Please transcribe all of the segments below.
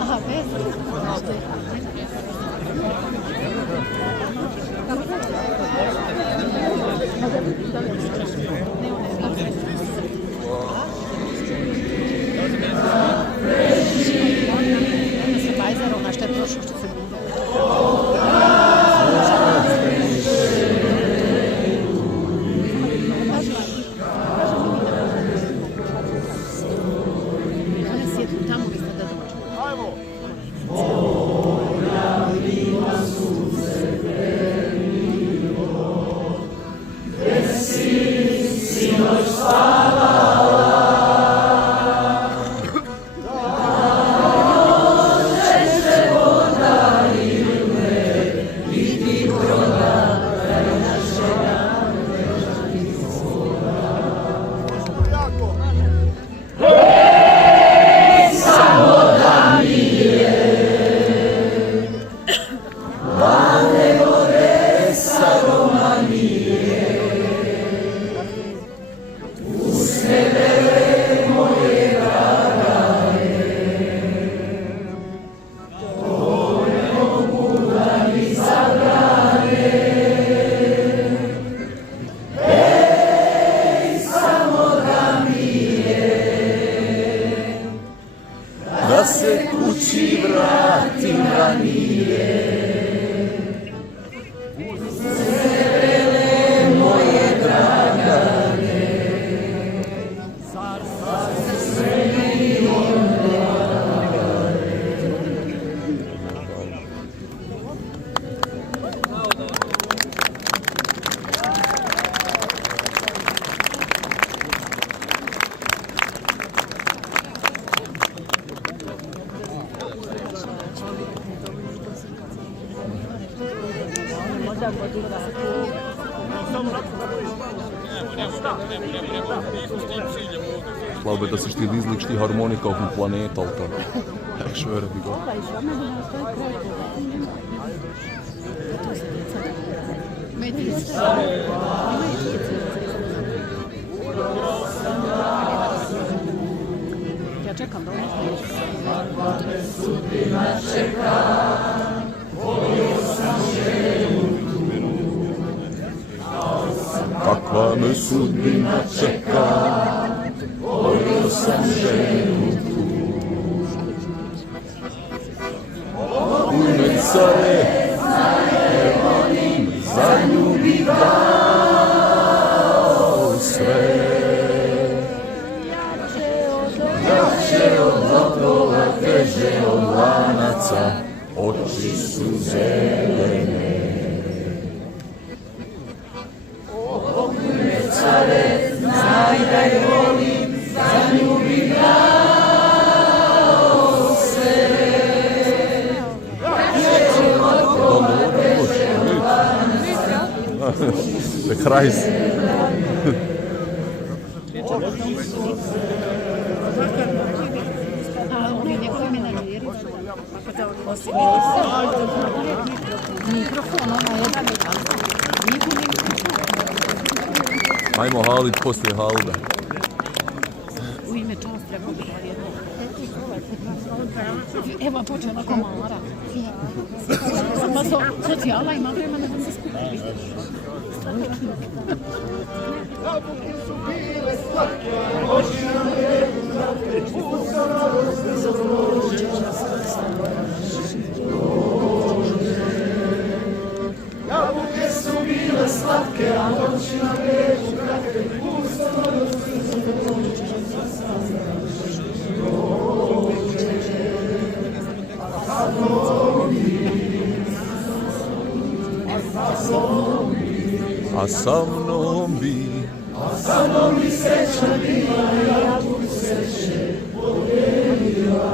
Aha, bez. Se bajzero, na što je prošlo, što se da se kući vratim ranije. Srele moje dragane, Ich glaube, das ist die leislichste Harmonika auf dem Planeten, Alter. Ich schwöre bei Gott. Ja čekam da kakva me sudbina čeka, volio sam ženu tu. Ume care, za nju bi dao sve. Jače od vatova, teže od lanaca, oči su zelene. Care, znaj da je volim, za nju bi dao sve. Jače od vatova, teže od lanaca. Der Kreis. Mikrofon, ona je da Ajmo halit poslije halda. u ime čast treba biti jedno. Evo počeo na komara. Pa socijala ima vremena da se skupi. Jabuke su bile slatke, oči na nebu zlatke, usta na roze za prođe. Jabuke su bile slatke, a oči na nebu zlatke, usta na roze za prođe. A sa mnom bi Sa mnom bi sreća bila, jabuku sreće podelila.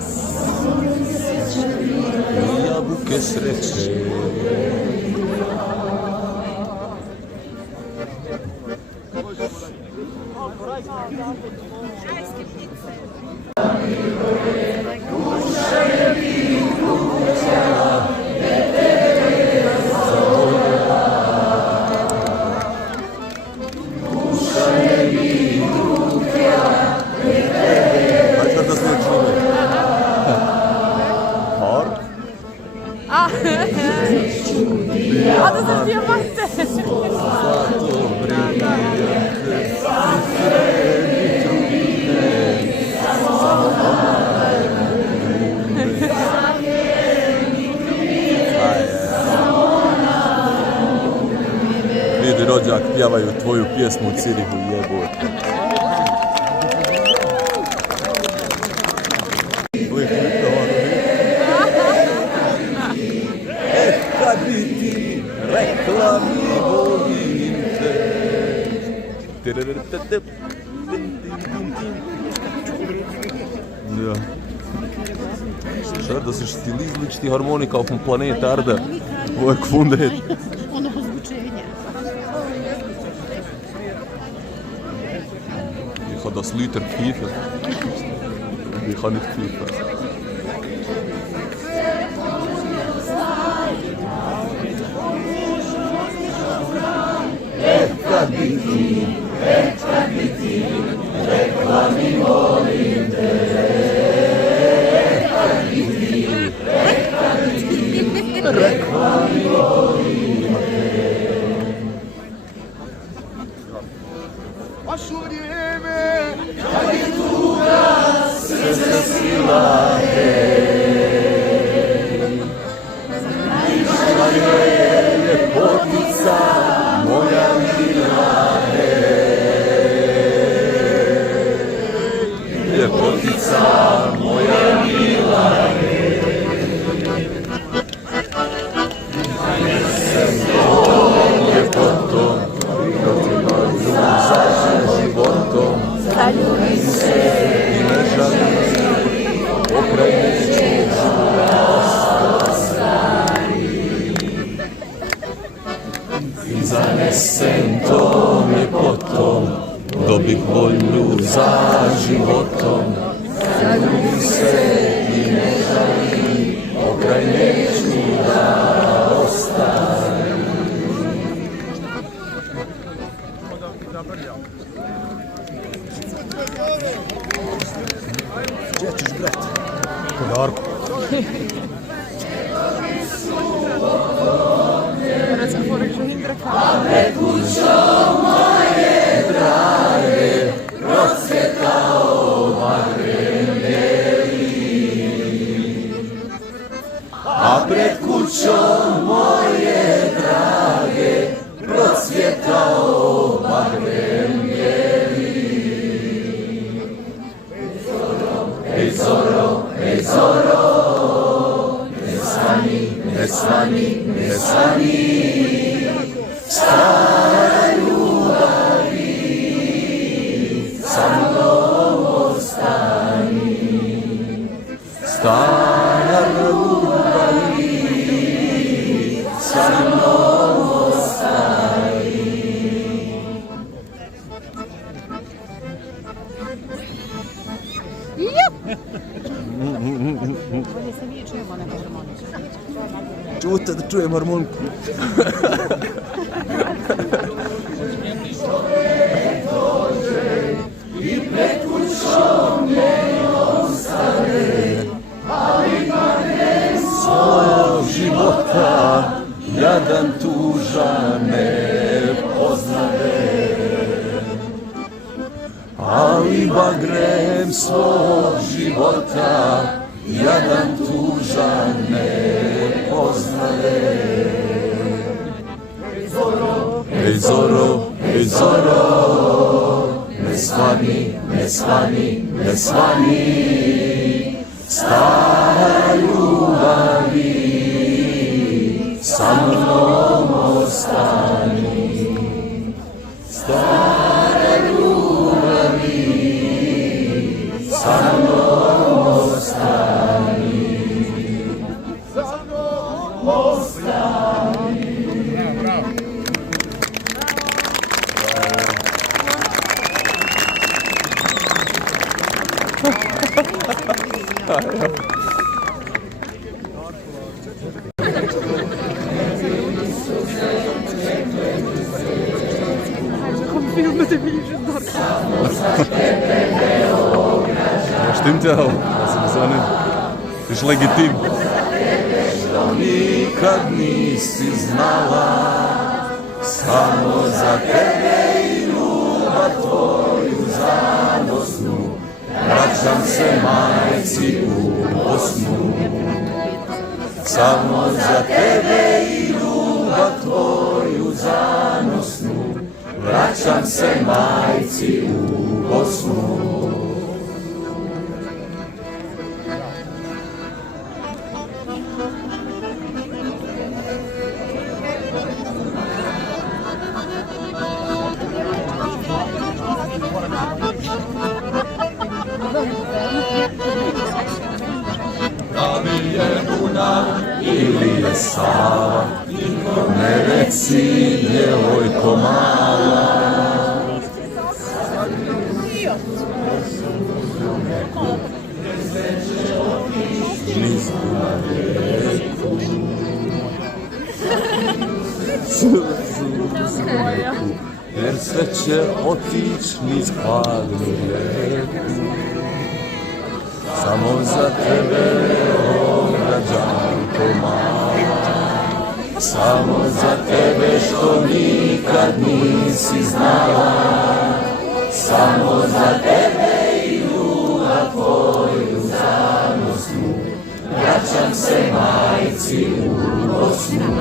Sa mnom bi sreća bila, jabuke sreće. duša je mi kuća, ne tebe za A da sam dijamante! Vidi rođak, pjevaju tvoju pjesmu u Cirihu, jebote. Kad bi ti rekla mi volim te. Ja. Schade, das ist die lieblichste Harmonika auf dem Planet Erde, wo er gefunden hat. Ono ozvučenje. Ich habe das Liter gepfiffen. Ich kann nicht pfeifen. Kad bi ti rekla mi volim te. Kad bi ti rekla mi volim te. Baš u vrijeme kad je tuga se desila, išla je ljepotica moja mila, ljepotica moja mila. Ljepotom, za životom, zaljubi se i ne žali, pokraj neću ostari. I zanesem tom ljepotom, dobih volju za životom, zaljubi se i ne žali, pokraj neću ostari. Gdje ćeš, brat? Kod Arku. A pred kućom moje drage, procvjetao bagrem bijeli. A pred kućom moje drage, procvjetao bagrem bijeli. Ej zoro, ej zoro, ne svani, ne svani, ne svani, stara ljubavi, sa mnom ostani. Stara ljubavi, sa mnom ostani. Bolje se nije čujemo nego harmoniku. Čujte da čujem harmoniku. I pred kućom ne ostane, ali bagrem svog života, jadan tužan ne poznade. Ali bagrem svog života, jadan tužan ne poznade. Ej zoro, ej zoro, ne svani, ne svani, ne svani, stara ljubavi, sa mnom ostani. Stara ljubavi, sa mnom ostani. Sa mnom ostani. Stimmt ja auch. Also, das ist legitim. nikad nisi znala, samo za tebe i ljubav tvoju zanosnu, vraćam se majci u Bosnu. Samo za tebe i ljubav tvoju zanosnu, vraćam se majci u Bosnu. Da li je Dunav ili je Sava, ne reci djevojko mala. Niz na rijeku, jer sve će otić niz hladnu rijeku. Samo za tebe, o građanko mala, samo za tebe što nikad nisi znala, samo za tebe i ljubav tvoju zanosnu, vraćam se majci u Bosnu.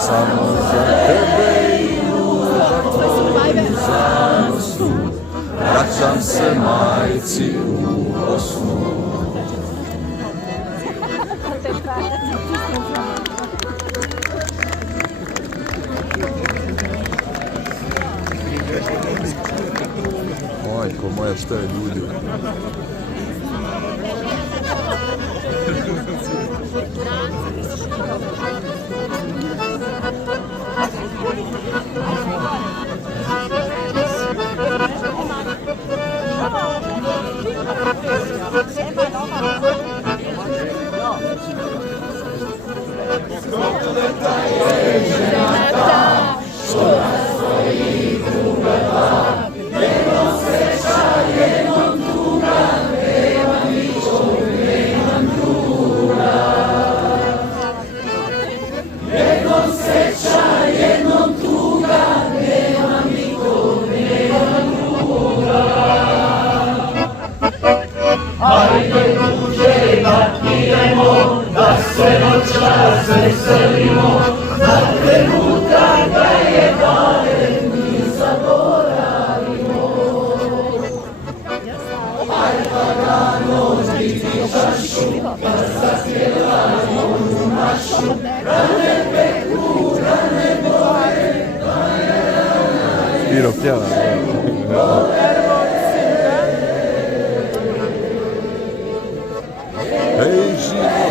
Samo za tebe i ljubav tvoju zanosnu, vraćam se majci u Bosnu. Majko moja, šta je ljudi? Spiro pjeva. Hej, život!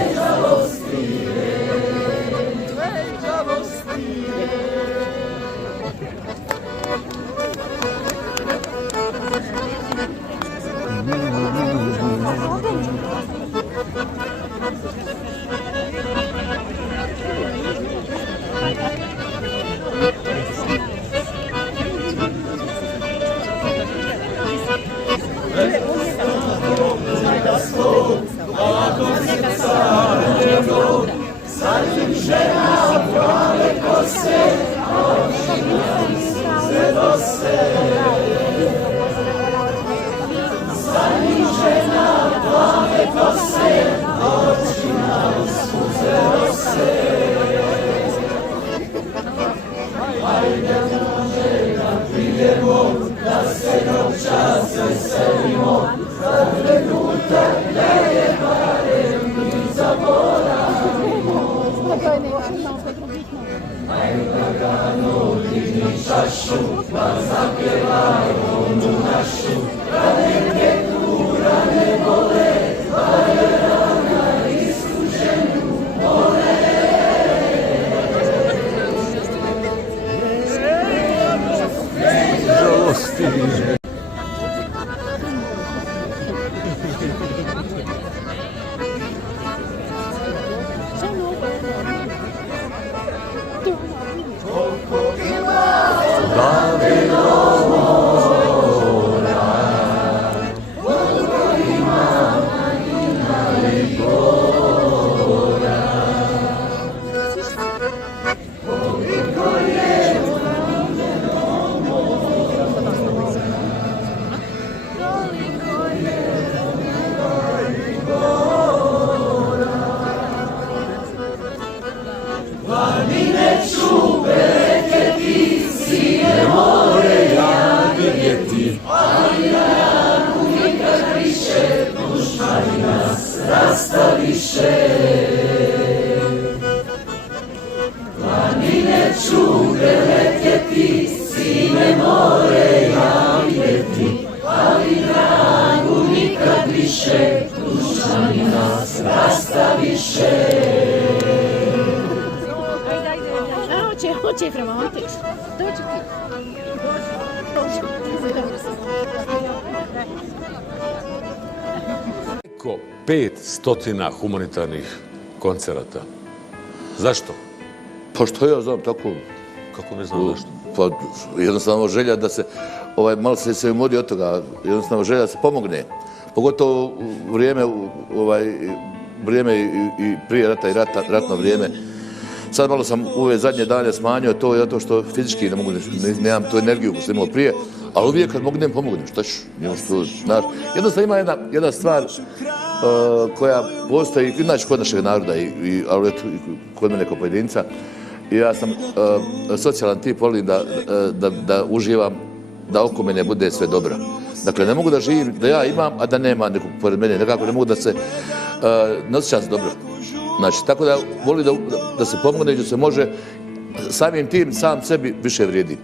Gora Hoće prema Antex. Dođi ti. Preko 500 humanitarnih koncerata. Zašto? Pa što ja znam tako? Kako ne znam zašto? Pa jednostavno želja da se, malo se umodi od toga, jednostavno želja da se pomogne. Pogotovo u vrijeme i prije rata i ratno vrijeme. Sad malo sam u ove zadnje dane smanjio to zato što fizički ne mogu, nemam tu energiju koju sam imao prije, ali uvijek kad mognem pomognem, šta ću, znaš. Jednostavno ima jedna stvar koja postoji, inače kod našeg naroda, ali eto kod mene kao pojedinca. Ja sam socijalan tip, volim da uživam, da oko mene bude sve dobro. Dakle, ne mogu da živim, da ja imam, a da nema nekog pored mene, nekako ne mogu da se ne osjećam se dobro. Znači, tako da volim da se pomogne, da se može, samim tim sam sebi više vrijedi.